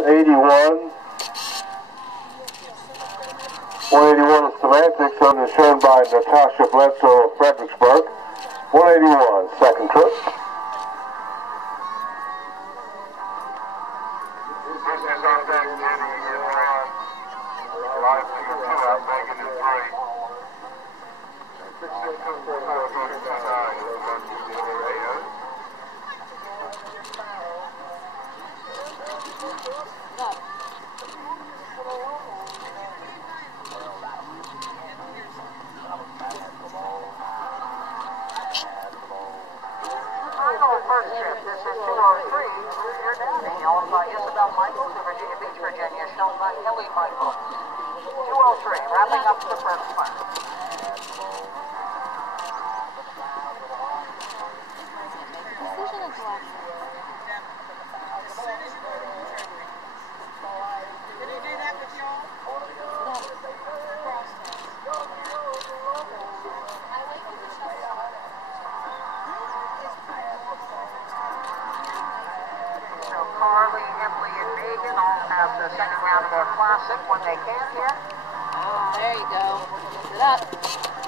181. 181 is Semantics, shown by Tosh of Fredericksburg. 181, second trip. This is on deck, Jenny in one. Live to 2 out, Megan in 3. 662 First trip. This is 203. You're Danny, owned by Isabel Michaels of Virginia Beach, Virginia, shown by Ellie Michaels. 203, wrapping up the first part. Did he do that with y'all? Carly, Emily, and Megan all have the second round of our classic when they can here. There you go. Mix it up.